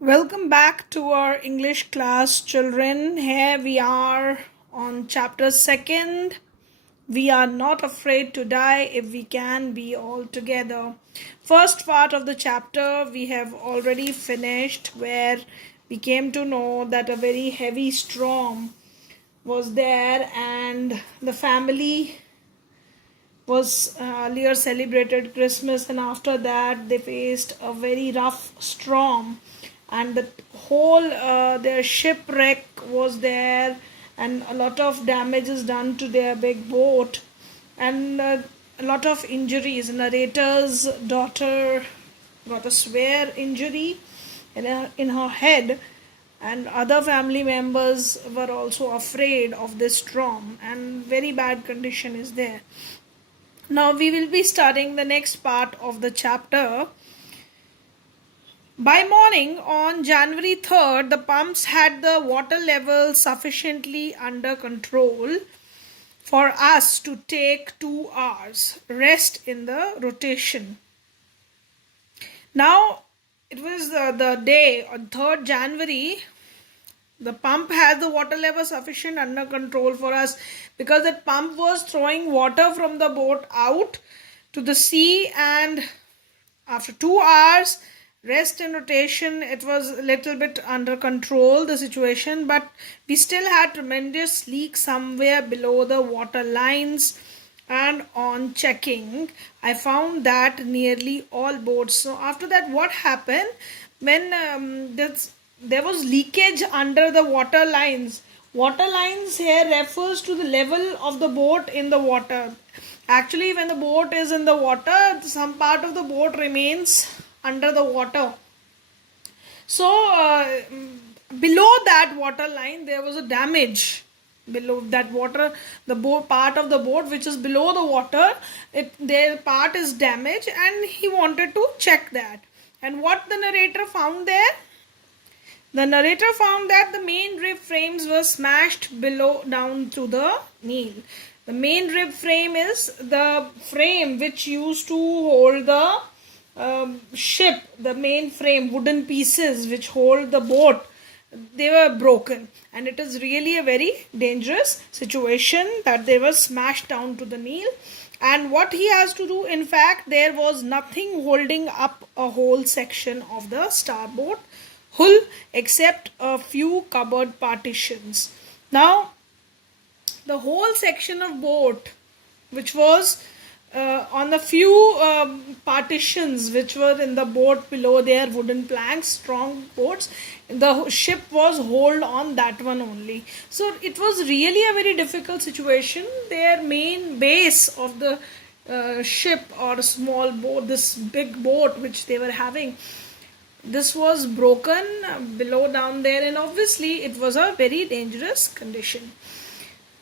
Welcome back to our English class, children. Here we are on chapter 2nd. We are not afraid to die if we can be all together. First part of the chapter we have already finished, where we came to know that a very heavy storm was there and the family was earlier celebrated Christmas, and after that they faced a very rough storm, and the whole their shipwreck was there, and a lot of damage is done to their big boat, and a lot of injuries. Narrator's daughter got a severe injury in her head, and other family members were also afraid of this storm, and very bad condition is there. Now we will be starting the next part of the chapter. By morning on January 3rd, the pumps had the water level sufficiently under control for us to take 2 hours rest in the rotation. Now it was the day on 3rd January. The pump had the water level sufficient under control for us, because that pump was throwing water from the boat out to the sea, and after 2 hours rest and rotation, it was a little bit under control, the situation, but we still had tremendous leak somewhere below the water lines. And on checking, I found that nearly all boats. So after that, what happened when there was leakage under the water lines? Water lines here refers to the level of the boat in the water. Actually, when the boat is in the water, some part of the boat remains under the water. So below that water line, there was a damage. Below that water, the part of the boat which is below the water, their part is damaged, and he wanted to check that. And what the narrator found there? The narrator found that the main rib frames were smashed below down to the kneel. The main rib frame is the frame which used to hold the ship, the main frame, wooden pieces which hold the boat. They were broken, and it is really a very dangerous situation that they were smashed down to the kneel. And what he has to do, in fact, there was nothing holding up a whole section of the starboard hull except a few cupboard partitions. Now the whole section of boat, which was on the few partitions which were in the boat below their wooden planks, strong boards, the ship was hold on that one only. So it was really a very difficult situation. Their main base of the ship or small boat, this big boat which they were having, this was broken below down there, and obviously it was a very dangerous condition.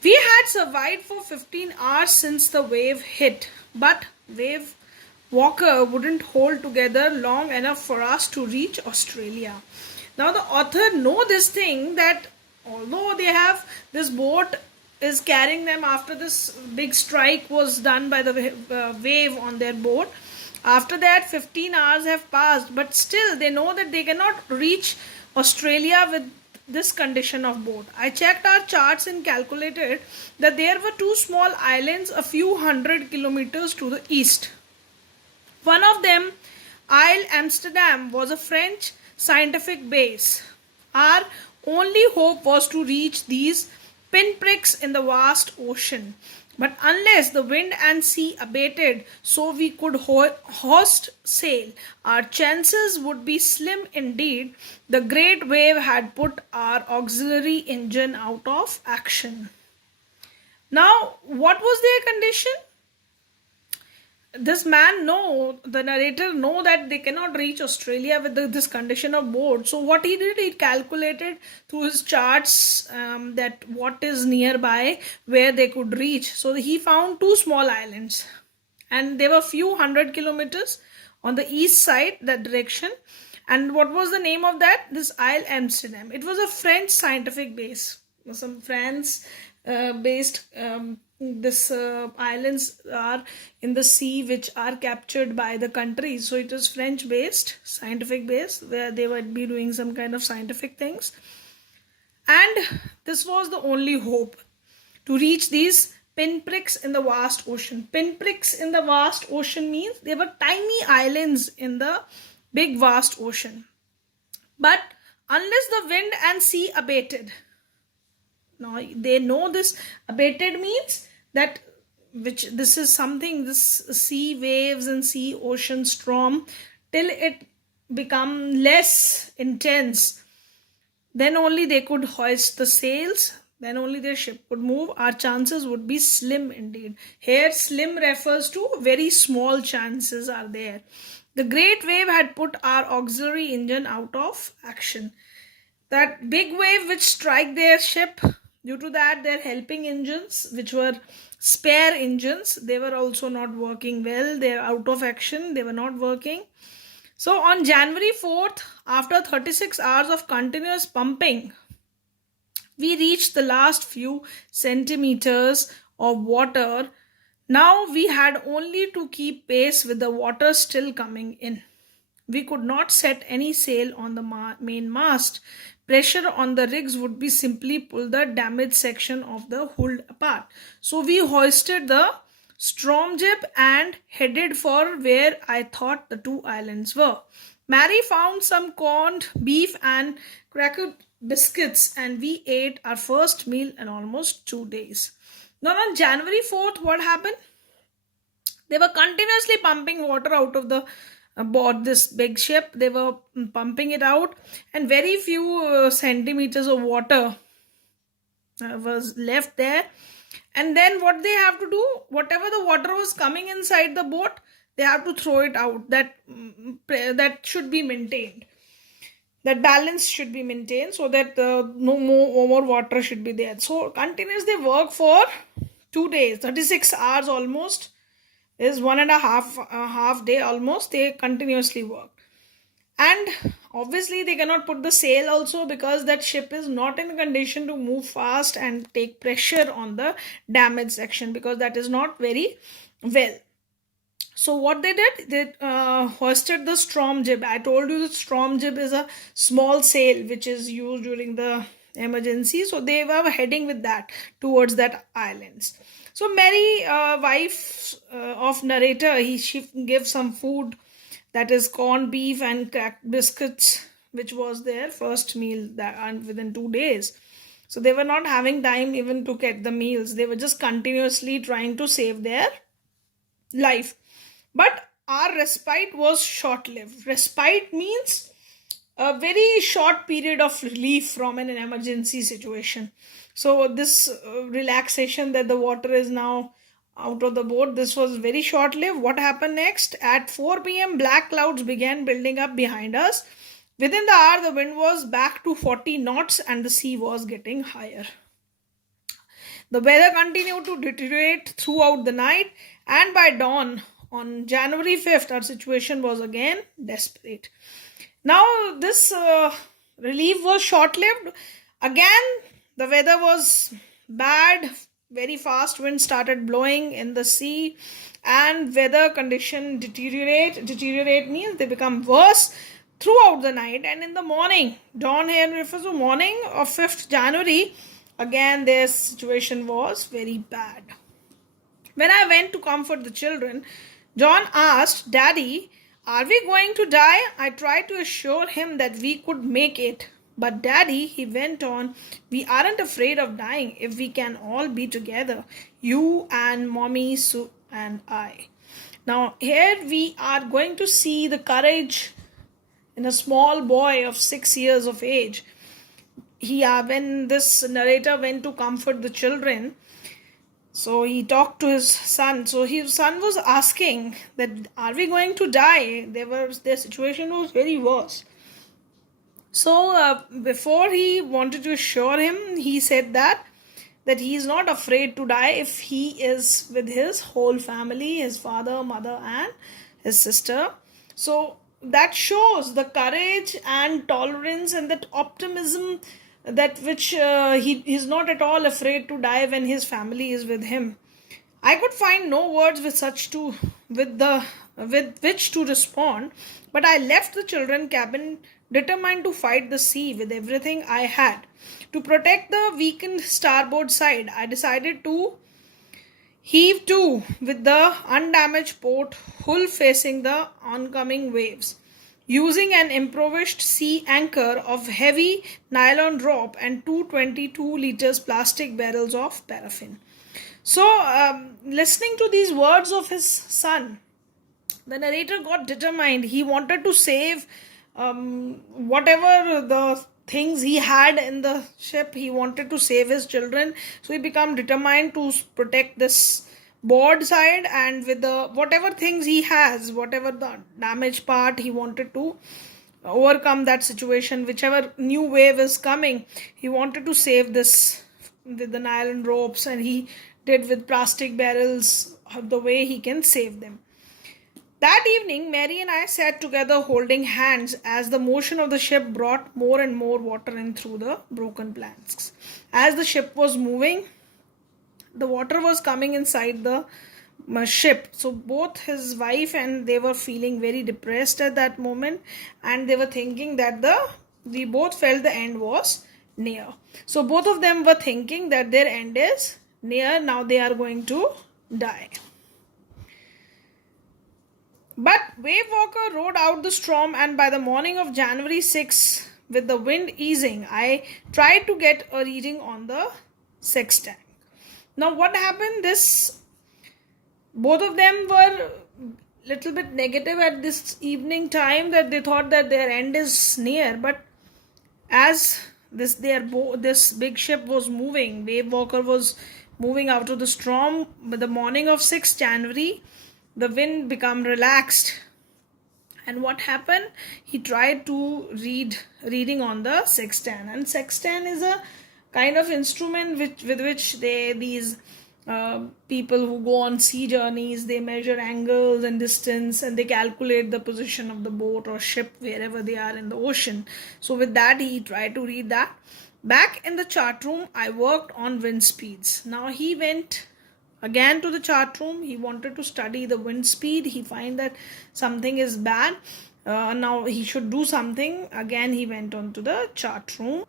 We had survived for 15 hours since the wave hit, but wave walker wouldn't hold together long enough for us to reach Australia. Now the author know this thing, that although they have this boat is carrying them after this big strike was done by the wave on their boat, after that 15 hours have passed, but still they know that they cannot reach Australia with this condition of boat. I checked our charts and calculated that there were 2 small islands a few hundred kilometers to the east. One of them, Isle Amsterdam, was a French scientific base. Our only hope was to reach these pinpricks in the vast ocean. But unless the wind and sea abated so we could hoist sail, our chances would be slim indeed. The great wave had put our auxiliary engine out of action. Now, what was their condition? This man the narrator know that they cannot reach Australia with this condition of boat. So what he did, he calculated through his charts that what is nearby where they could reach. So he found 2 small islands, and they were few hundred kilometers on the east side, that direction. And what was the name of that? This Isle Amsterdam. It was a French scientific base. Some France based this islands are in the sea which are captured by the countries. So it is French based, scientific based, where they would be doing some kind of scientific things. And this was the only hope to reach these pinpricks in the vast ocean. Pinpricks in the vast ocean means they were tiny islands in the big vast ocean. But unless the wind and sea abated, now they know this abated means that which this is something, this sea waves and sea ocean storm, till it become less intense, then only they could hoist the sails, then only their ship could move. Our chances would be slim indeed. Here slim refers to very small chances are there. The great wave had put our auxiliary engine out of action. That big wave which strike their ship, due to that their helping engines, which were spare engines, they were also not working well. They are out of action, they were not working. So on January 4th, after 36 hours of continuous pumping, we reached the last few centimeters of water. Now we had only to keep pace with the water still coming in. We could not set any sail on the main mast. Pressure on the rigs would be simply pull the damaged section of the hull apart. So we hoisted the storm jib and headed for where I thought the two islands were. Mary found some corned beef and cracker biscuits, and we ate our first meal in almost 2 days. Now on January 4th, what happened? They were continuously pumping water out of the aboard this big ship. They were pumping it out, and very few centimeters of water was left there. And then what they have to do, whatever the water was coming inside the boat, they have to throw it out. That should be maintained. That balance should be maintained, so that no more water should be there. So continuous they work for 2 days, 36 hours almost, is 1.5 day almost. They continuously work, and obviously they cannot put the sail also, because that ship is not in condition to move fast and take pressure on the damaged section, because that is not very well. So what they did, they hoisted the storm jib. I told you the storm jib is a small sail which is used during the emergency. So they were heading with that towards that islands. So Mary, wife of narrator, she gives some food, that is corned beef and cracked biscuits, which was their first meal and within 2 days. So they were not having time even to get the meals. They were just continuously trying to save their life. But our respite was short-lived. Respite means a very short period of relief from an emergency situation. So this relaxation that the water is now out of the boat, this was very short-lived. What happened next? At 4 p.m., black clouds began building up behind us. Within the hour, the wind was back to 40 knots and the sea was getting higher. The weather continued to deteriorate throughout the night, and by dawn on January 5th, our situation was again desperate. Now, this relief was short-lived. Again, the weather was bad. Very fast wind started blowing in the sea, and weather condition deteriorate. Deteriorate means they become worse throughout the night. And in the morning, dawn here refers to morning of 5th January, again their situation was very bad. When I went to comfort the children, John asked, "Daddy, are we going to die?" I tried to assure him that we could make it. "But Daddy," he went on, "we aren't afraid of dying if we can all be together. You and Mommy, Sue and I." Now here we are going to see the courage in a small boy of 6 years of age. When this narrator went to comfort the children, so he talked to his son. So his son was asking that, are we going to die? Their situation was very worse. So before he wanted to assure him, he said that he is not afraid to die if he is with his whole family, his father, mother and his sister. So that shows the courage and tolerance and that optimism that which he's not at all afraid to die when his family is with him. I could find no words with which to respond, but I left the children cabin determined to fight the sea with everything I had. To protect the weakened starboard side, I decided to heave to with the undamaged port hull facing the oncoming waves. Using an improvised sea anchor of heavy nylon rope and 222 liters plastic barrels of paraffin. So, listening to these words of his son, the narrator got determined. He wanted to save whatever the things he had in the ship. He wanted to save his children. So he became determined to protect this board side, and with the whatever things he has, whatever the damaged part, he wanted to overcome that situation. Whichever new wave is coming, he wanted to save this with the nylon ropes, and he did with plastic barrels the way he can save them. That evening, Mary and I sat together holding hands as the motion of the ship brought more and more water in through the broken planks. As the ship was moving, the water was coming inside the ship. So both his wife and they were feeling very depressed at that moment, and they were thinking that we both felt the end was near. So both of them were thinking that their end is near. Now they are going to die. But Wave Walker rode out the storm, and by the morning of January 6, with the wind easing, I tried to get a reading on the sextant. Now what happened? Both of them were little bit negative at this evening time, that they thought that their end is near. But as this big ship was moving, Wave Walker was moving out of the storm. By the morning of 6th January, the wind became relaxed, and what happened? He tried to reading on the sextant, and sextant is a kind of instrument with which these people who go on sea journeys, they measure angles and distance, and they calculate the position of the boat or ship wherever they are in the ocean. So with that, he tried to read that. Back in the chart room, I worked on wind speeds. Now he went again to the chart room. He wanted to study the wind speed. He find that something is bad. Now he should do something. Again he went on to the chart room.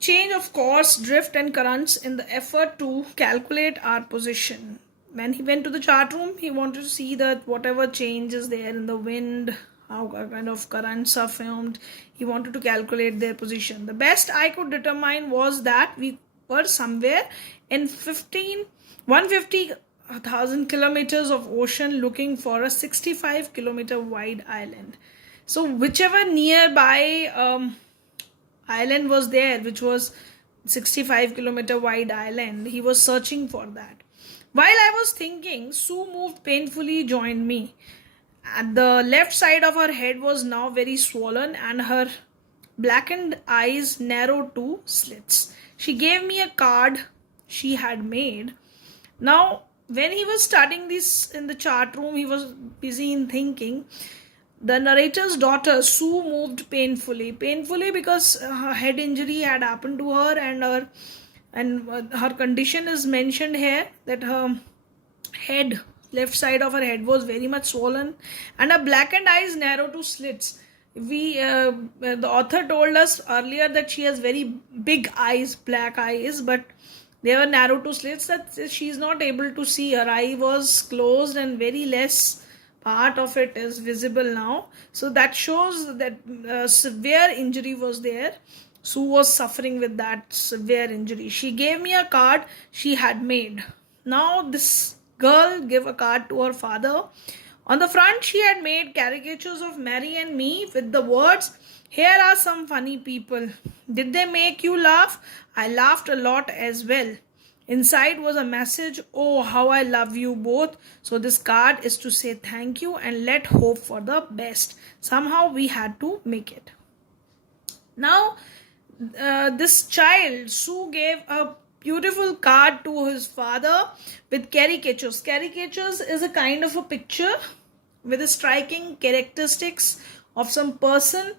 Change of course, drift and currents in the effort to calculate our position. When he went to the chart room, he wanted to see that whatever change is there in the wind, how kind of currents are formed, he wanted to calculate their position. The best I could determine was that we were somewhere in 150,000 kilometers of ocean, looking for a 65 kilometer wide island. So whichever nearby island was there, which was 65 kilometer wide island, he was searching for that. While I was thinking, Sue moved painfully, joined me. At the left side of her head was now very swollen, and her blackened eyes narrowed to slits. She gave me a card she had made. Now, when he was studying this in the chart room, he was busy in thinking. The narrator's daughter, Sue, moved painfully because her head injury had happened to her, and her condition is mentioned here, that her head, left side of her head, was very much swollen, and her blackened eyes narrow to slits. The author told us earlier that she has very big eyes, black eyes, but they were narrow to slits, that she is not able to see. Her eye was closed and very less part of it is visible now. So that shows that severe injury was there. Sue was suffering with that severe injury. She gave me a card she had made. Now this girl gave a card to her father. On the front, she had made caricatures of Mary and me with the words, "Here are some funny people. Did they make you laugh? I laughed a lot as well." Inside was a message, "Oh, how I love you both." So this card is to say thank you and let hope for the best. Somehow we had to make it. Now, this child, Sue, gave a beautiful card to his father with caricatures. Caricatures is a kind of a picture with a striking characteristics of some person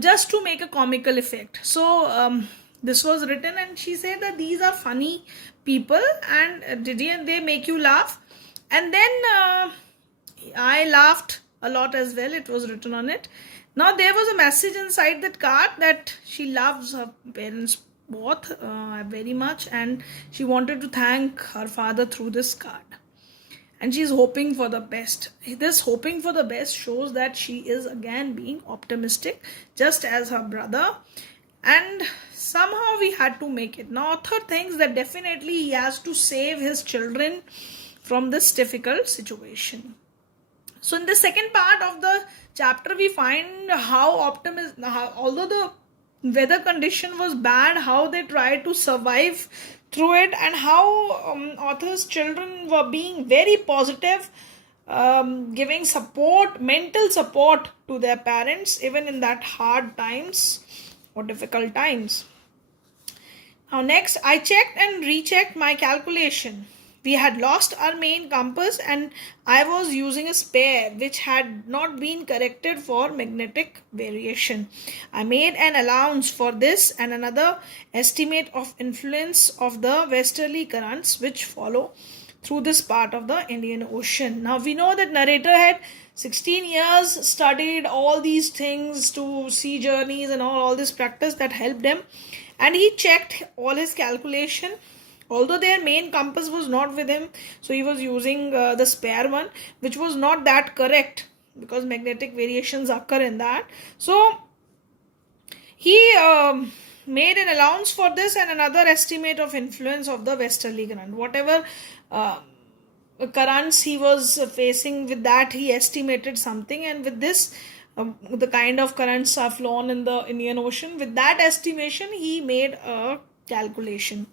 just to make a comical effect. So this was written, and she said that these are funny people, and did they make you laugh? And then I laughed a lot as well. It was written on it. Now there was a message inside that card that she loves her parents both very much, and she wanted to thank her father through this card, and she's hoping for the best. This hoping for the best shows that she is again being optimistic, just as her brother, and somehow we had to make it. Now author thinks that definitely he has to save his children from this difficult situation. So in the second part of the chapter, we find how although the weather condition was bad, how they tried to survive through it, and how author's children were being very positive, giving support, mental support to their parents, even in that hard times or difficult times. Now next, I checked and rechecked my calculation. We had lost our main compass, and I was using a spare which had not been corrected for magnetic variation. I made an allowance for this and another estimate of influence of the westerly currents which follow through this part of the Indian Ocean. Now we know that narrator had 16 years studied all these things to sea journeys and all this practice that helped him, and he checked all his calculation. Although their main compass was not with him, so he was using the spare one, which was not that correct because magnetic variations occur in that. So he made an allowance for this and another estimate of influence of the westerly current. Whatever currents he was facing, with that he estimated something, and with this the kind of currents are flown in the Indian Ocean, with that estimation he made a calculation.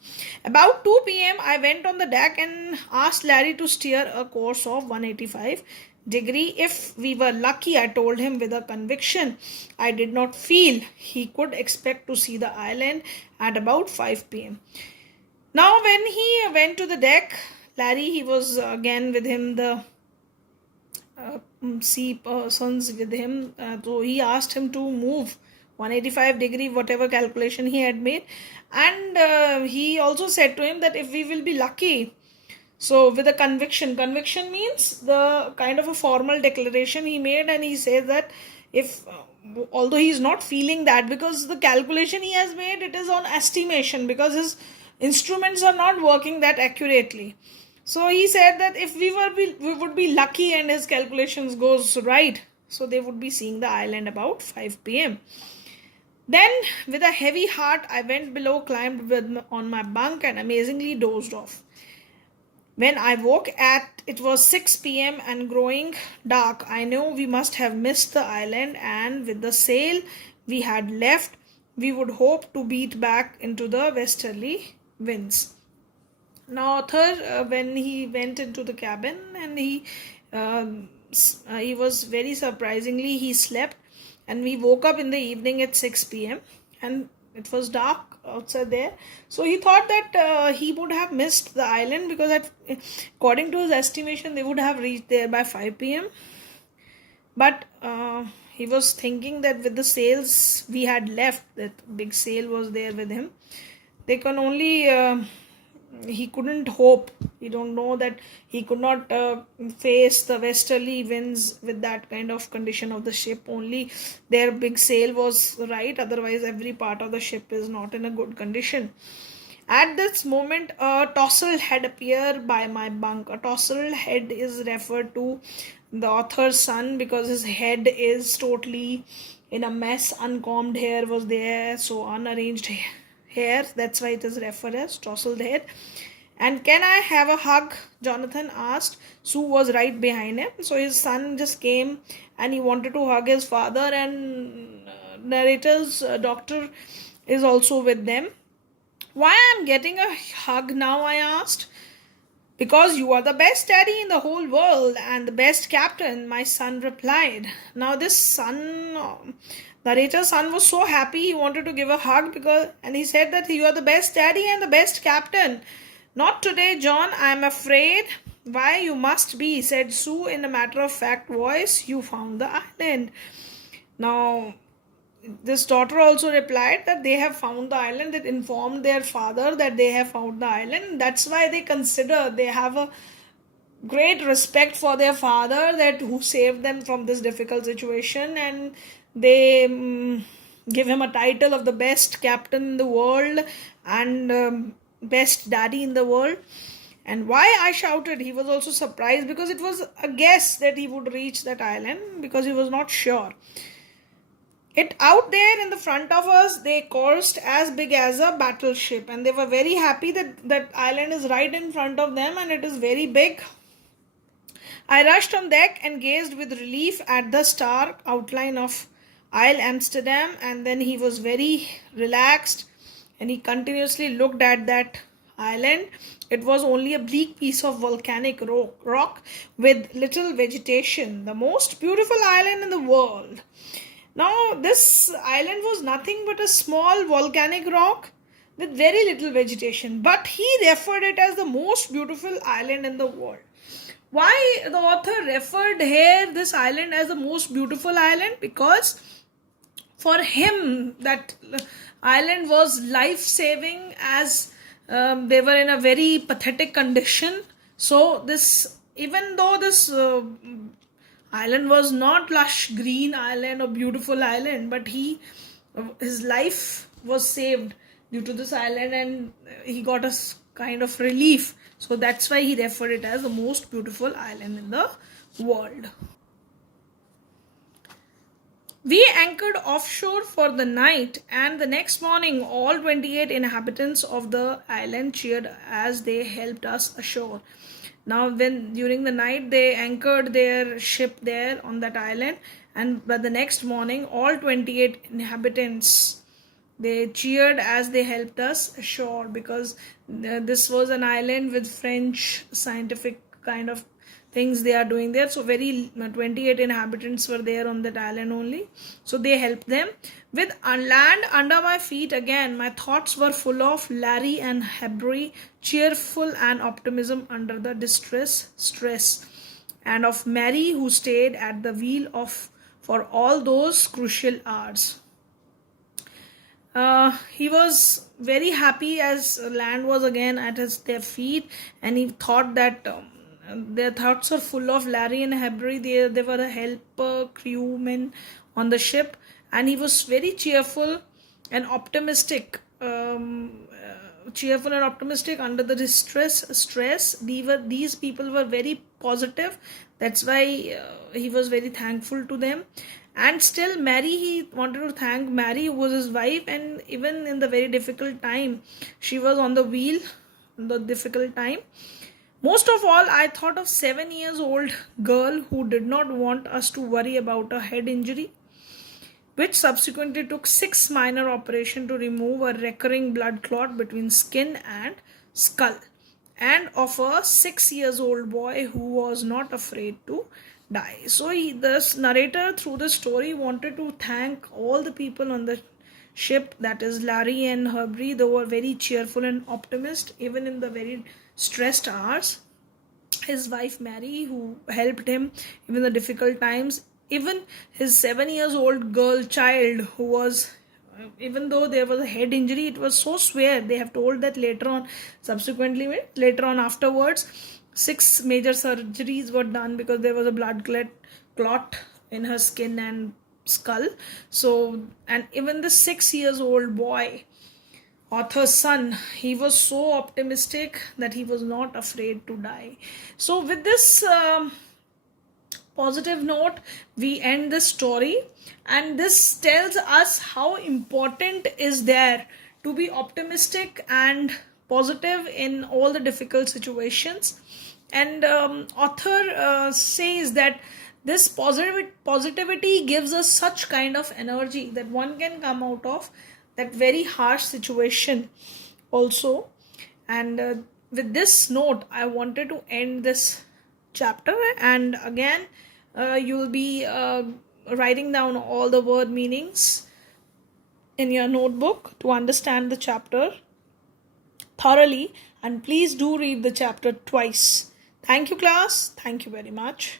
About 2 p.m. I went on the deck and asked Larry to steer a course of 185 degree. If we were lucky, I told him with a conviction. I did not feel he could expect to see the island at about 5 p.m. Now when he went to the deck, Larry, he was again with him, the sea persons with him, so he asked him to move 185 degree, whatever calculation he had made, and he also said to him that if we will be lucky, so with a conviction means the kind of a formal declaration he made, and he said that if although he is not feeling that, because the calculation he has made, it is on estimation, because his instruments are not working that accurately. So he said that if we would be lucky and his calculations goes right, so they would be seeing the island about 5 p.m. Then, with a heavy heart, I went below, climbed on my bunk, and amazingly dozed off. When I woke it was 6 p.m. and growing dark. I knew we must have missed the island, and with the sail we had left, we would hope to beat back into the westerly winds. Now, when he went into the cabin, and he was very surprisingly, he slept, and we woke up in the evening at 6 p.m. and it was dark outside there. So he thought that he would have missed the island, because according to his estimation, they would have reached there by 5 p.m. But he was thinking that with the sails we had left, that big sail was there with him, they can only he couldn't hope. He don't know that he could not face the westerly winds with that kind of condition of the ship. Only their big sail was right, otherwise every part of the ship is not in a good condition. At this moment, a tousled head appeared by my bunk. A tousled head is referred to the author's son, because his head is totally in a mess. Uncombed hair was there, so unarranged hair, that's why it is referred as tousled head. And can I have a hug? Jonathan asked. Sue was right behind him, so his son just came and he wanted to hug his father, and narrator's doctor is also with them. Why I'm getting a hug now, I asked. Because you are the best daddy in the whole world and the best captain, my son replied. Now this son, narrator's son, was so happy he wanted to give a hug, and he said that you are the best daddy and the best captain. Not today, John, I am afraid. Why, you must be, said Sue in a matter-of-fact voice. You found the island. Now, this daughter also replied that they have found the island. They informed their father that they have found the island. That's why they consider, they have a great respect for their father, that who saved them from this difficult situation, and they give him a title of the best captain in the world and best daddy in the world. And why I shouted, he was also surprised because it was a guess that he would reach that island, because he was not sure. It out there in the front of us, they coursed as big as a battleship, and they were very happy that that island is right in front of them and it is very big. I rushed on deck and gazed with relief at the stark outline of Isle Amsterdam, and then he was very relaxed and he continuously looked at that island. It was only a bleak piece of volcanic rock with little vegetation, the most beautiful island in the world. Now, this island was nothing but a small volcanic rock with very little vegetation, but he referred it as the most beautiful island in the world. Why the author referred here this island as the most beautiful island? Because for him that island was life-saving, as they were in a very pathetic condition. So this, even though this island was not lush green island or beautiful island, but his life was saved due to this island, and he got a kind of relief. So that's why he referred it as the most beautiful island in the world. We anchored offshore for the night, and the next morning all 28 inhabitants of the island cheered as they helped us ashore. Now, when during the night they anchored their ship there on that island, and by the next morning all 28 inhabitants, they cheered as they helped us ashore, because this was an island with French scientific kind of things they are doing there. So 28 inhabitants were there on that island only. So they helped them. With land under my feet again, my thoughts were full of Larry and Hebry, cheerful and optimism under the stress, and of Mary, who stayed at the wheel for all those crucial hours. He was very happy as land was again at their feet, and he thought that their thoughts are full of Larry and Hebry. They were a helper crewmen on the ship, and he was very cheerful and optimistic. Cheerful and optimistic under the stress. These people were very positive. That's why he was very thankful to them. And still Mary, he wanted to thank Mary, who was his wife, and even in the very difficult time, she was on the wheel in the difficult time. Most of all, I thought of 7-year-old girl who did not want us to worry about a head injury, which subsequently took 6 minor operations to remove a recurring blood clot between skin and skull, and of a 6-year-old boy who was not afraid to die. So this narrator through the story wanted to thank all the people on the ship, that is Larry and Hebry. They were very cheerful and optimist even in the very stressed hours. His wife Mary, who helped him even in the difficult times. Even his 7-year-old girl child, who was, even though there was a head injury, it was so severe. They have told that later on, afterwards, 6 major surgeries were done because there was a blood clot in her skin and skull. So, and even the 6-year-old boy, author's son, he was so optimistic that he was not afraid to die. So with this positive note, we end the story, and this tells us how important is there to be optimistic and positive in all the difficult situations. And author says that this positivity gives us such kind of energy that one can come out of that very harsh situation also. And with this note, I wanted to end this chapter, and again you will be writing down all the word meanings in your notebook to understand the chapter thoroughly, and please do read the chapter twice. Thank you, class. Thank you very much.